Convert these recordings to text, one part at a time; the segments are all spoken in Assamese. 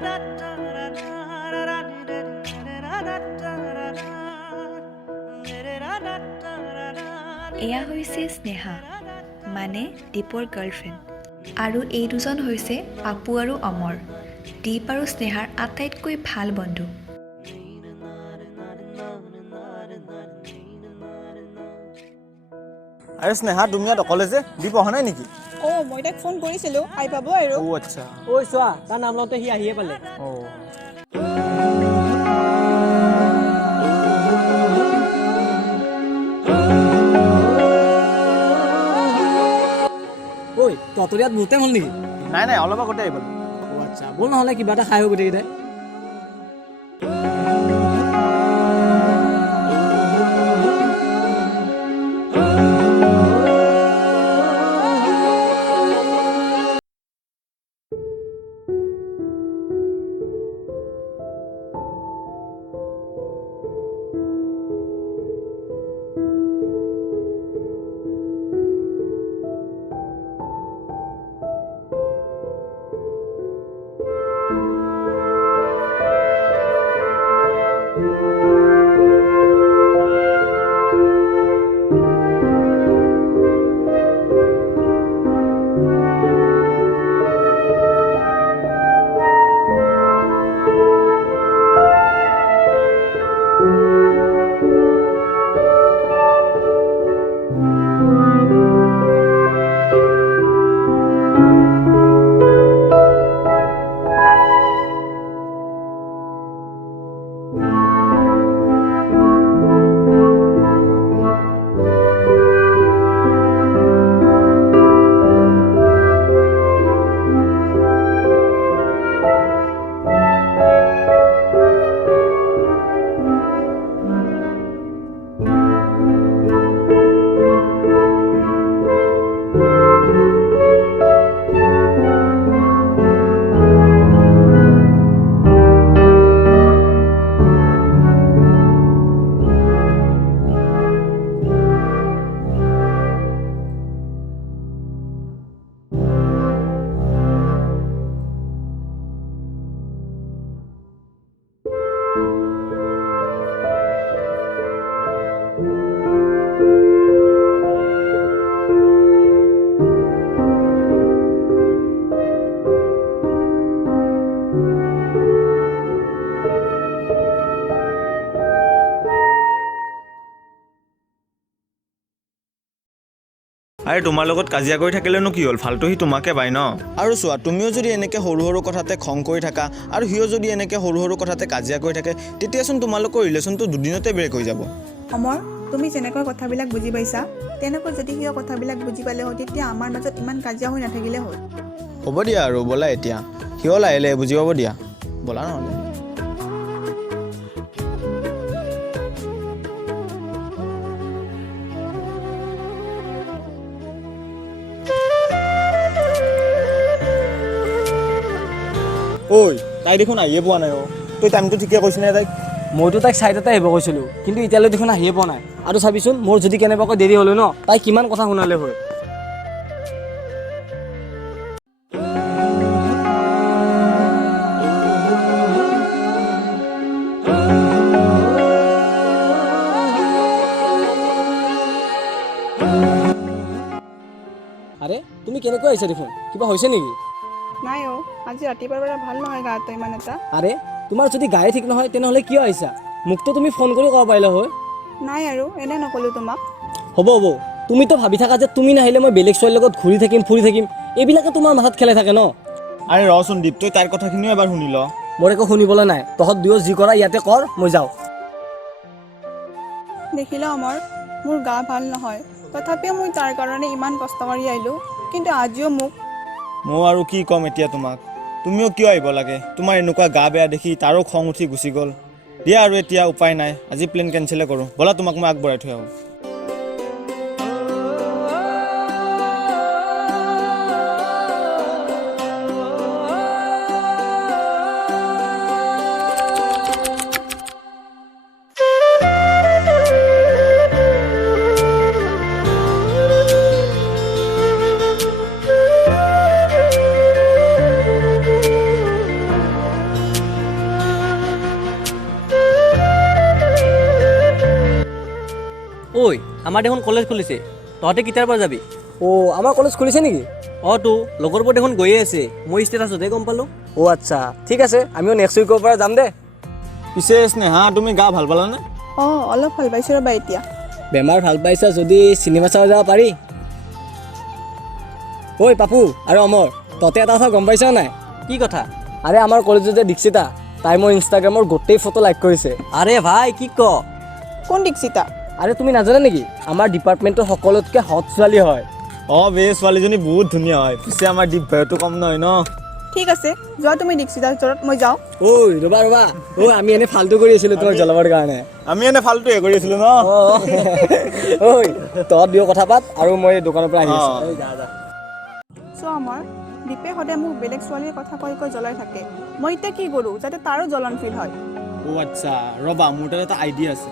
এয়া হৈছে স্নেহা মানে দীপৰ গাৰ্লফ্ৰেণ্ড আৰু এই দুজন হৈছে পাপু আৰু অমৰ দীপ আৰু স্নেহাৰ আটাইতকৈ ভাল বন্ধু। আৰে স্নেহা তুমি ইয়াত অকলে যে দীপ অহা নাই নেকি? মই তাক ফোন কৰিছিলোঁ আহি পাব আৰু। আচ্ছা ঐ চোৱা তাৰ নাম লওঁতে সি আহিয়ে পালে। ঐ তহঁতৰ ইয়াত বহুতে হ'ল নেকি? নাই অলপ আগতে আহি পালো। আচ্ছা ব'ল নহ'লে কিবা এটা খাই হ'ব গোটেইকেইটাই। আৰে তোমাৰ লগত কাজিয়া কৰি থাকিলেনো কি হ'ল ফাল্টু সি তোমাকে পায় ন। আৰু চোৱা তুমিও যদি এনেকৈ সৰু সৰু কথাতে খং কৰি থাকা আৰু সিও যদি এনেকৈ সৰু সৰু কথাতে কাজিয়া কৰি থাকে তেতিয়াচোন তোমালোকৰ ৰিলেশ্যনটো দুদিনতে ব্ৰেক হৈ যাব। অমৰ তুমি যেনেকৈ কথাবিলাক বুজি পাইছা তেনেকৈ যদি সিও কথাবিলাক বুজি পালে হয় তেতিয়া আমাৰ মাজত ইমান কাজিয়া হৈ নাথাকিলে হয়। হ'ব দিয়া আৰু ব'লা এতিয়া সিও লাহে লাহে বুজি পাব দিয়া ব'লা নহ'লে। ঐ তাই দেখোন আহিয়ে পোৱা নাই তই টাইমটো ঠিকে কৈছিনে তাইক? মইতো তাইক চাইডতে আহিব কৈছিলোঁ কিন্তু এতিয়ালৈ দেখোন আহিয়ে পোৱা নাই। আৰু চাবিচোন মোৰ যদি কেনেবাকৈ দেৰি হ'লে ন তাই কিমান কথা শুনালে হয়। আৰে তুমি কেনেকৈ আহিছা দেখোন কিবা হৈছে নেকি? নাই আজি ৰাতিপুৱাৰ পৰা ভাল নহয় গাটো ইমান এটা। আৰে তোমাৰ যদি গায়ে ঠিক নহয় তেনেহ'লে কিয় আহিছা? মোকতো তুমি ফোন কৰি ক'ব পাৰিলা হয়। নাই আৰু এনে নক'লোঁ তোমাক। হ'ব তুমিতো ভাবি থাকা যে তুমি নাহিলে মই বেলেগ ছোৱালীৰ লগত ঘূৰি থাকিম ফুৰি থাকিম এইবিলাকে তোমাৰ মাথাত খেলাই থাকে ন। আৰে ৰচোন দীপ তই তাইৰ কথাখিনিও এবাৰ শুনি ল। মোৰ একো শুনিবলৈ নাই তহঁত দুয়ো যি কৰা ইয়াতে কৰ মই যাওঁ। দেখিলা অমৰ মোৰ গা ভাল নহয় তথাপিও মই তাৰ কাৰণে ইমান কষ্ট কৰি আহিলোঁ কিন্তু আজিও মোক মই আৰু কি ক'ম এতিয়া তোমাক তুমিও কিয় আহিব লাগে? তোমাৰ এনেকুৱা গা বেয়া দেখি তাৰো খং উঠি গুচি গ'ল। দিয়া আৰু এতিয়া উপায় নাই আজি প্লেন কেঞ্চেলে কৰোঁ ব'লা তোমাক মই আগবঢ়াই থৈ আহোঁ। আমাৰ দেখোন কলেজ খুলিছে, তহঁতে কেতিয়াৰ পৰা যাবি? অ' আমাৰ কলেজ খুলিছে নেকি? অঁ তো লগৰবোৰ দেখোন গৈয়ে আছে, মই ষ্টেটাছতহে গম পালোঁ। অ' আচ্ছা, ঠিক আছে, আমিও নেক্সট উইকৰ পৰা যাম দে। পিছে স্নেহা তুমি গা ভাল পালানে? অঁ অলপ ভাল পাইছোঁ ৰ'বা এতিয়া। বেমাৰ ভাল পাইছা যদি চিনেমা চাব যাব পাৰি। ঐ পাপু আৰু অমৰ, তহঁতে এটা কথা গম পাইছ নাই? কি কথা? আৰে আমাৰ কলেজত যে দীক্ষিতা, তাই মোৰ ইনষ্টাগ্ৰামৰ গোটেই ফটো লাইক কৰিছে। আৰে ভাই কি ক? কোন দীক্ষিতা? আৰে তুমি নাজানা নেকি? আমাৰ ডিপাৰ্টমেণ্টৰ সকলোতকৈ হট ছোৱালী হয়। অঁ বে, ছোৱালীজনী বহুত ধুনীয়া হয়। পিছে আমাৰ দীপ ভাইতো কম নহয় ন? ঠিক আছে, যোৱা তুমি দীক্ষিতাৰ ওচৰত, মই যাওঁ। ঐ ৰ'বা ৰ'বা, আমি এনে ফাল্টু কৰি আছিলোঁ তোমাক জ্বলাবৰ কাৰণে। আমি এনে ফাল্টুহে কৰি আছিলোঁ ন? ঐ তহঁত দুয়ো কথা পাত আৰু মই দোকানৰ পৰা আহি আছোঁ। চ' আমাৰ দীপে সদায় মোক বেলেগ ছোৱালীৰ কথা কৈ কৈ জ্বলাই থাকে। মই এতিয়া কি কৰোঁ যাতে তাৰো জ্বলন ফিল হয়? অ' আচ্ছা, ৰ'বা মোৰ তাত এটা আইডিয়া আছে।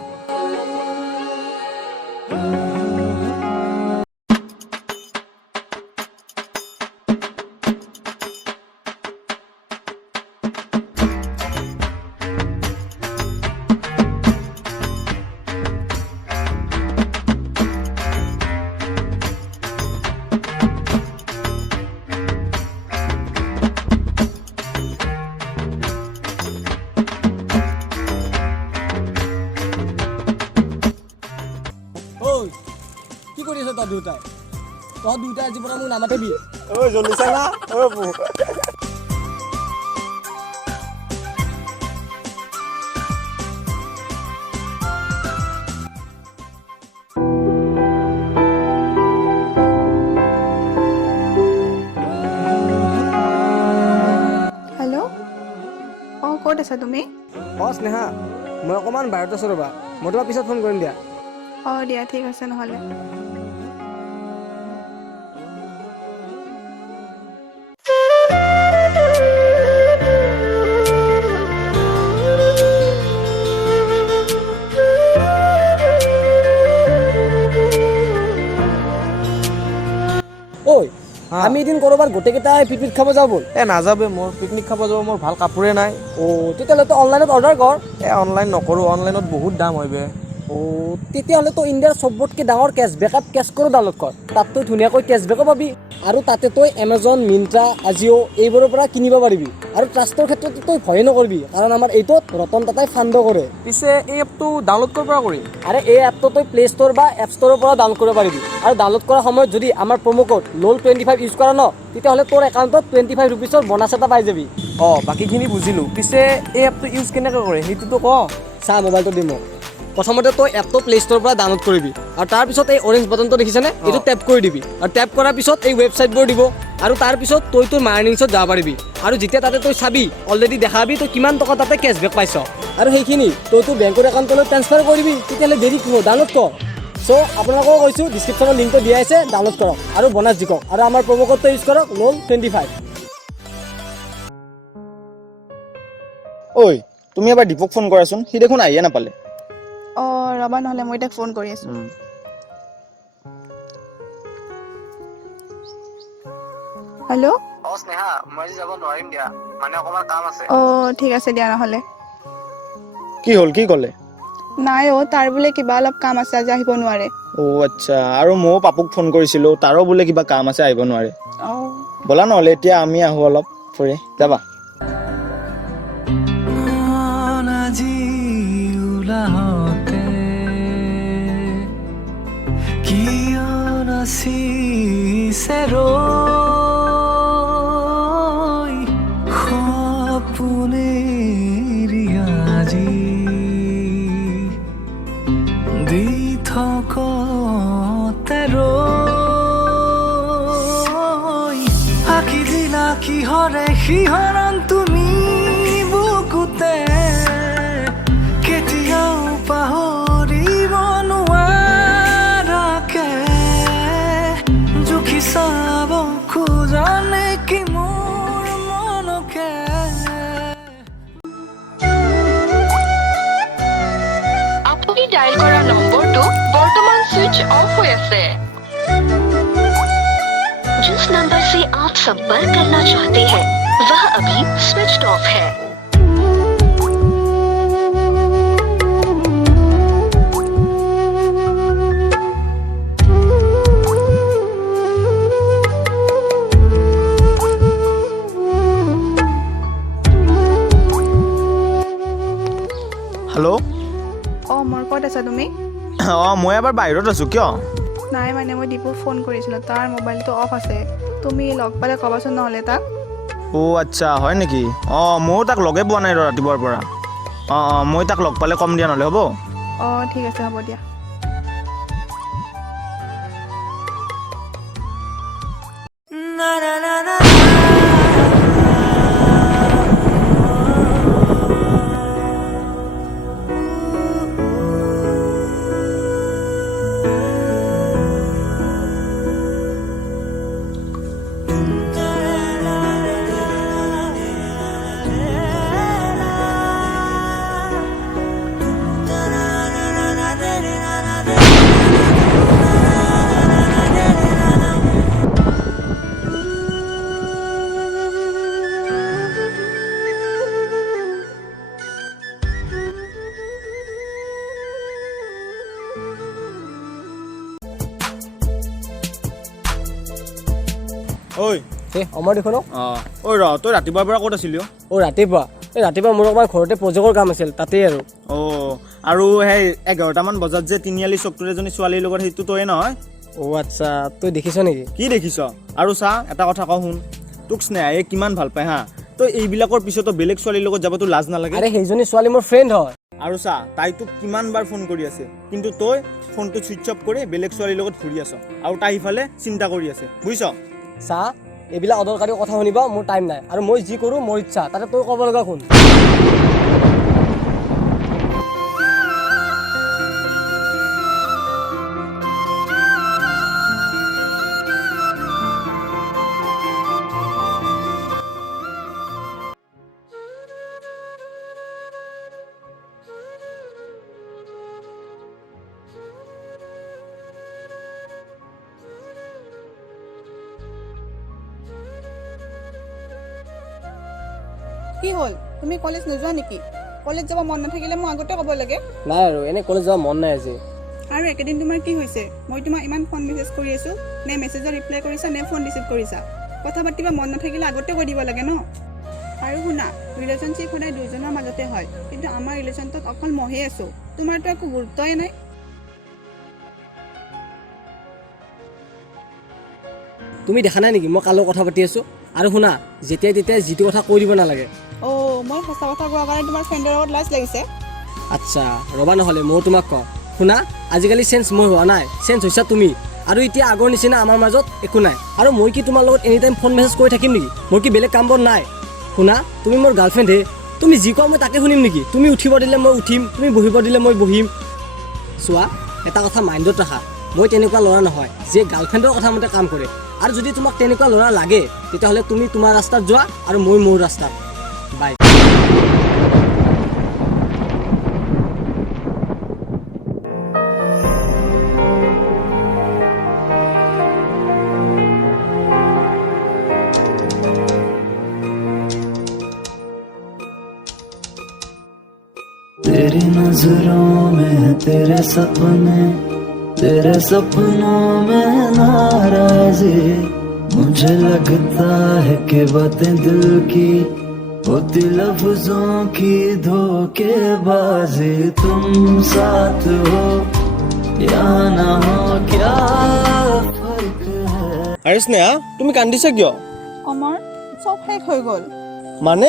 ঐ কি কৰি আছ তহঁত দুটাই? তহঁত দুটাই আজিৰ পৰা মোক নামাতিবি। অ' জ্বলিছে না? অ' হেল্ল', অঁ ক'ত আছা তুমি? অঁ স্নেহা, মই অকণমান বাহিৰত আছোঁ ৰ'বা, মই তোমাক পিছত ফোন কৰিম দিয়া। অঁ দিয়া ঠিক আছে নহ'লে। ঐ আমি এদিন ক'ৰবাত গোটেইকেইটাই পিকনিক খাব যাওঁ ব'ল। নাযাবে, মোৰ পিকনিক খাব যাব মোৰ ভাল কাপোৰে নাই। অ' তেতিয়াহ'লে তই অনলাইনত অৰ্ডাৰ কৰ। অনলাইন নকৰোঁ, অনলাইনত বহুত দাম হয় বে। অ' তেতিয়াহ'লে তই ইণ্ডিয়াৰ চবতকৈ ডাঙৰ কেছবেক এপ কেছকৰো ডাউনলোড কৰ। তাত তই ধুনীয়াকৈ কেছবেকো পাবি আৰু তাতে তই এমাজন, মিন্ত্ৰা, আজিঅ' এইবোৰৰ পৰা কিনিব পাৰিবি। আৰু ট্ৰাষ্টৰ ক্ষেত্ৰতো তই ভয়ে নকৰিবি, কাৰণ আমাৰ এইটোত ৰতন টাটাই ফাণ্ডো কৰে। পিছে এই এপটো ডাউনলোড ক'ৰ পৰা কৰিম? আৰে এই এপটো তই প্লে ষ্ট'ৰ বা এপ ষ্ট'ৰৰ পৰা ডাউনলোড কৰিব পাৰিবি। আৰু ডাউনলোড কৰাৰ সময়ত যদি আমাৰ প্ৰম' কোড LOL25 ইউজ কৰা ন, তেতিয়াহ'লে তোৰ একাউণ্টত 25 ৰুপিছৰ বোনাছ এটা পাই যাবি। অঁ বাকীখিনি বুজিলোঁ, পিছে এই এপটো ইউজ কেনেকৈ কৰে সেইটোতো ক। চা মোবাইলটো দিম মোক। প্ৰথমতে তই এপটো প্লে ষ্ট'ৰৰ পৰা ডাউনলোড কৰিবি আৰু তাৰপিছত এই অৰেঞ্জ বাটনটো দেখিছেনে, এইটো টেপ কৰি দিবি আৰু টেপ কৰাৰ পিছত এই ৱেবছাইটবোৰ দিব আৰু তাৰপিছত তই তোৰ মাই আৰ্নিংছত যাব পাৰিবি। আৰু যেতিয়া তাতে তই চাবি অলৰেডি দেখাবি তই কিমান টকা তাতে কেছবেক পাইছ আৰু সেইখিনি তই তোৰ বেংকৰ একাউণ্টলৈ ট্ৰান্সফাৰ কৰিবি। তেতিয়াহ'লে দেৰি কিয়, ডাউনলোড কৰ। চ' আপোনালোকক কৈছোঁ ডিছক্ৰিপশ্যনৰ লিংকটো দিয়া আছে, ডাউনলোড কৰক আৰু বোনাছ জিকক আৰু আমাৰ প্ৰম' কোডটো ইউজ কৰক LOL25। ঐ তুমি এবাৰ দীপক ফোন কৰাচোন, সি দেখোন আহিয়ে নাপালে। অঁ ৰ'বা নহ'লে মই তাক ফোন কৰি আছোঁ। হেল্ল', অঁ স্নেহা, মই আজি যাব নোৱাৰিম দিয়া, মানে অকণমান কাম আছে। অঁ ঠিক আছে দিয়া নহ'লে। কি হ'ল, কি ক'লে? নাই অঁ, তাৰ বোলে কিবা অলপ কাম আছে, আজি আহিব নোৱাৰে। অ' আচ্ছা, আৰু ময়ো পাপুক ফোন কৰিছিলোঁ, তাৰো বোলে কিবা কাম আছে, আহিব নোৱাৰে। অঁ ব'লা নহ'লে এতিয়া আমি আহোঁ অলপ ফুৰি, যাবা? কিহৰে শিহৰণ তুমি বুকুতে কেতিয়াও পাহৰিব নোৱাৰাকে জুখি চাব খোজানে কি মোৰ মনকে। আপুনি ডায়েল কৰা নম্বৰটো বৰ্তমান সুইচ অফ হৈ আছে। जिस नंबर से आप संपर्क करना चाहते हैं वह अभी स्विच ऑफ है। অঁ মই এবাৰ বাহিৰত আছোঁ কিয় নাই মানে মই দীপুক ফোন কৰিছিলোঁ, তাৰ মোবাইলটো অফ আছে। তুমি লগ পালে ক'বাচোন নহ'লে তাক। অ' আচ্ছা হয় নেকি অঁ ময়ো তাক লগে পোৱা নাই ৰ ৰাতিপুৱাৰ পৰা অঁ মই তাক লগ পালে কম দিয়া নহ'লে হ'ব অঁ ঠিক আছে, হ'ব দিয়া। ঐ এই অমৰ দেখোন অঁ ঐ ৰ তই ৰাতিপুৱাৰ পৰা ক'ত আছিলি ৰাতিপুৱা মোৰ অকণমান ঘৰতে প্ৰজেক্টৰ কাম আছিল তাতেই আৰু অঁ আৰু সেই 11টামান বজাত যে তিনিআলি চকটোৰ এজনী ছোৱালীৰ লগত সেইটো তয়ে নহয় অ' আচ্ছা তই দেখিছ নেকি কি দেখিছ আৰু চা এটা কথা কওঁ শুন তোক স্নেহায়ে কিমান ভাল পায় হা তই এইবিলাকৰ পিছতো বেলেগ ছোৱালীৰ লগত যাব তোৰ লাজ নালাগে আৰে সেইজনী ছোৱালী মোৰ ফ্ৰেণ্ড হয় আৰু চা তাই তোক কিমানবাৰ ফোন কৰি আছে কিন্তু তই ফোনটো ছুইচ অফ কৰি বেলেগ ছোৱালীৰ লগত ঘূৰি আছ আৰু তাই ইফালে চিন্তা কৰি আছে বুজিছ চা এইবিলাক অদৰকাৰী কথা শুনিব মোৰ টাইম নাই আৰু মই যি কৰোঁ মোৰ ইচ্ছা তাতে তই ক'ব লগা শুন কি হ'ল, তুমি কলেজ নোযোৱা নেকি? কলেজ যাব মন নাথাকিলে মই আগতে ক'ব লাগে। নাই আৰু এনেই কলেজ যাব মন নাই আজি আৰু একেদিন তোমাৰ কি হৈছে? মই তোমাক ইমান ফোন মেছেজ কৰি আছোঁ, নে মেছেজৰ ৰিপ্লাই কৰিছা নে ফোন ৰিচিভ কৰিছা? কথা পাতিব মন নাথাকিলে আগতে কৈ দিব লাগে ন। আৰু শুনা, ৰিলেশ্যনশ্বিপ সদায় দুজনৰ মাজতে হয়, কিন্তু আমাৰ ৰিলেশ্যনটোত অকল মইহে আছোঁ, তোমাৰতো একো গুৰুত্বই নাই। তুমি দেখা নাই নেকি মই কাৰ লগত কথা পাতি আছোঁ আৰু শুনা যেতিয়াই তেতিয়াই যিটো কথা কৈ দিব নালাগে অ' মই সঁচা কথা কোৱাৰ কাৰণে তোমাৰ ফ্ৰেণ্ডৰ লগত লাজ লাগিছে। আচ্ছা ৰ'বা নহ'লে ময়ো তোমাক কওঁ শুনা আজিকালি চেঞ্জ মই হোৱা নাই চেঞ্জ হৈছা তুমি আৰু এতিয়া আগৰ নিচিনা আমাৰ মাজত একো নাই আৰু মই কি তোমাৰ লগত এনি টাইম ফোন মেছেজ কৰি থাকিম নেকি মোৰ কি বেলেগ কাম বন নাই শুনা তুমি মোৰ গাৰ্লফ্ৰেণ্ডহে তুমি যি কোৱা মই তাকে শুনিম নেকি তুমি উঠিব দিলে মই উঠিম তুমি বহিব দিলে মই বহিম চোৱা এটা কথা মাইণ্ডত ৰাখা মই তেনেকুৱা ল'ৰা নহয় যে গাৰ্লফ্ৰেণ্ডৰ কথা মতে কাম কৰে আৰু যদি তোমাক তেনেকুৱা ল'ৰা লাগে তেতিয়াহ'লে তুমি তোমাৰ ৰাস্তাত যোৱা আৰু মই মোৰ ৰাস্তাত বাই तेरी नजरों में तेरे सपनों में नाराजी मुझे लगता है कि बातें दिल की होती लफ्जों की धोखेबाजी तुम साथ हो या ना हो क्या फर्क है আৰে স্নেহা তুমি কান্দিছা কিয় অমৰ চব শেষ হৈ গ'ল। মানে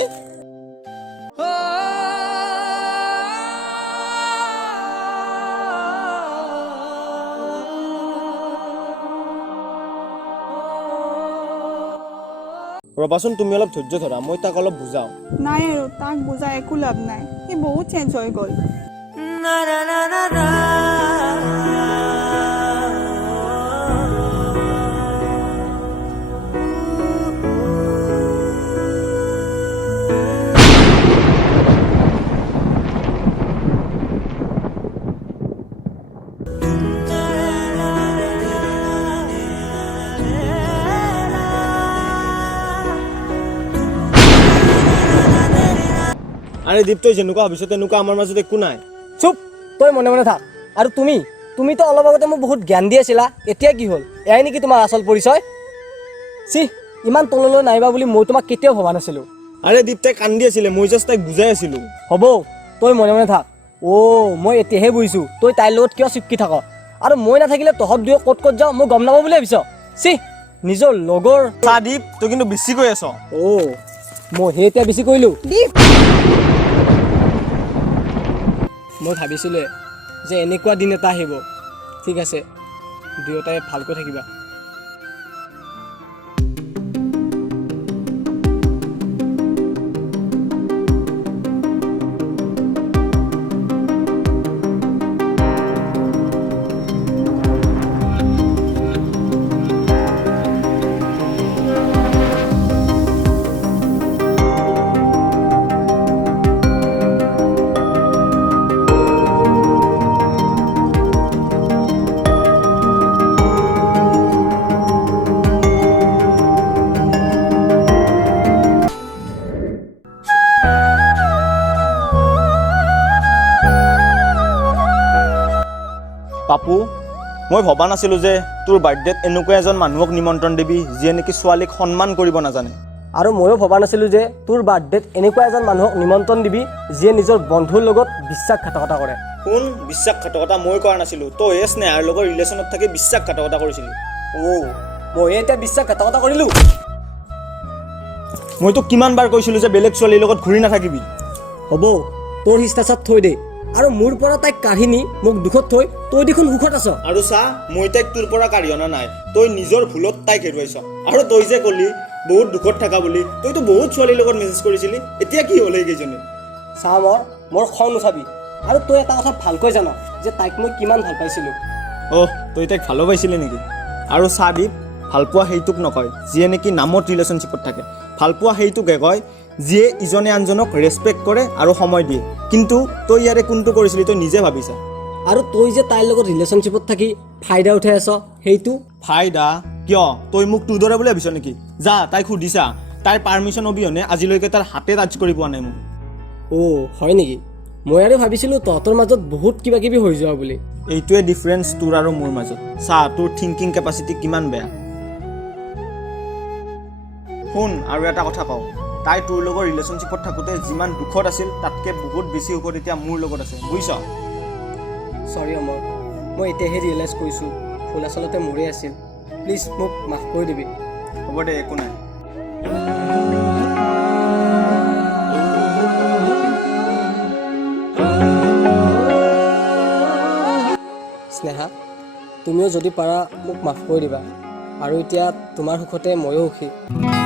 ৰবাচোন তুমি অলপ ধৈৰ্য ধৰা মই তাক অলপ বুজাওঁ নাই আৰু তাক বুজাই একো লাভ নাই, সি বহুত চেঞ্জ হৈ গ'ল। আৰে দীপ তই যেনেকুৱা ভাবিছ তেনেকুৱা আমাৰ মাজত একো নাই চুপ তই মনে মনে থাক আৰু তুমিতো অলপ আগতে মোক বহুত জ্ঞান দি আছিলা এতিয়া কি হ'ল এয়াই নেকি তোমাৰ আচল পৰিচয় চি ইমান তললৈ নাইবা বুলি মই তোমাক কেতিয়াও ভবা নাছিলোঁ আৰে দীপ তাই কান্দি আছিলে মই জাষ্ট তাইক বুজাই আছিলোঁ হ'ব তই মনে মনে থাক মই এতিয়াহে বুজিছোঁ তই তাইৰ লগত কিয় চিপকি থাক আৰু মই নাথাকিলে তহঁত দুয়ো ক'ত যাওঁ মই গম নাপাওঁ বুলি ভাবিছ চি নিজৰ লগৰ চা দীপ তই কিন্তু বেছি কৈ আছ মই সেই এতিয়া বেছি কৰিলোঁ মই ভাবিছিলোঁ যে এনেকুৱা দিন এটা আহিব ঠিক আছে দুয়োটাই ভালকৈ থাকিবা পাপু মই ভবা নাছিলোঁ যে তোৰ বাৰ্থডেত এনেকুৱা এজন মানুহক নিমন্ত্ৰণ দিবি যিয়ে নেকি ছোৱালীক সন্মান কৰিব নাজানে আৰু ময়ো ভবা নাছিলোঁ যে তোৰ বাৰ্থডেত এনেকুৱা এজন মানুহক নিমন্ত্ৰণ দিবি যিয়ে নিজৰ বন্ধুৰ লগত বিশ্বাসঘাতকতা কৰে কোন বিশ্বাসঘাতকতা মই কৰা নাছিলোঁ তইহে স্নেহাৰ লগত ৰিলেশ্যনত থাকি বিশ্বাসঘাতকতা কৰিছিলি ময়ে এতিয়া বিশ্বাসঘাতকতা কৰিলোঁ মই তোক কিমান বাৰ কৈছিলোঁ যে বেলেগ ছোৱালীৰ লগত ঘূৰি নাথাকিবি হ'ব তোৰ শিষ্টাচাৰত থৈ দে আৰু মোৰ পৰা তাইক কাঢ়ি নি মোক দুখত থৈ তই দেখোন সুখত আছ আৰু চা মই তাইক তোৰ পৰা কাঢ়ি অনা নাই তই নিজৰ ভুলত তাইক হেৰুৱাইছ আৰু তই যে ক'লি বহুত দুখত থাকা বুলি তইতো বহুত ছোৱালীৰ লগত মেছেজ কৰিছিলি এতিয়া কি হ'ল সেইকেইজনী চা মোৰ খং নুঠাবি আৰু তই এটা কথা ভালকৈ জান যে তাইক মই কিমান ভাল পাইছিলোঁ তই তাইক ভালো পাইছিলি নেকি আৰু চা দীপ ভালপোৱা সেইটোক নকয় যিয়ে নেকি নামত ৰিলেশ্যনশ্বিপত থাকে ভালপোৱা সেইটোকে কয় যিয়ে ইজনে আনজনক ৰেচপেক্ট কৰে আৰু সময় দিয়ে কিন্তু তই ইয়াৰে কোনটো কৰিছিলি তই নিজে ভাবিছা আৰু তই যে তাইৰ লগত ৰিলেশ্যনশ্বিপত থাকি ফাইদা উঠাই আছ সেইটো ফাইদা কিয় তই মোক তোৰ দৰে বুলি ভাবিছ নেকি যা তাইক সুধিছা তাইৰ পাৰ্মিশ্যন অবিহনে আজিলৈকে তাৰ হাতে টাচ কৰি পোৱা নাই মোক হয় নেকি মই আৰু ভাবিছিলোঁ তহঁতৰ মাজত বহুত কিবা কিবি হৈ যোৱা বুলি এইটোৱে ডিফাৰেঞ্চ তোৰ আৰু মোৰ মাজত চা তোৰ থিংকিং কেপাচিটি কিমান বেয়া শুন আৰু এটা কথা কওঁ তাই তোৰ লগত ৰিলেশ্যনশ্বিপত থাকোঁতে যিমান দুখত আছিল তাতকৈ বহুত বেছি সুখত এতিয়া মোৰ লগত আছে বুজিছ চৰি অমৰ মই এতিয়াহে ৰিয়েলাইজ কৰিছোঁ ভুল আচলতে মোৰেই আছিল প্লিজ মোক মাফ কৰি দিবি হ'ব দে একো নাই স্নেহা তুমিও যদি পাৰা মোক মাফ কৰি দিবা আৰু এতিয়া তোমাৰ সুখতে ময়ো সুখী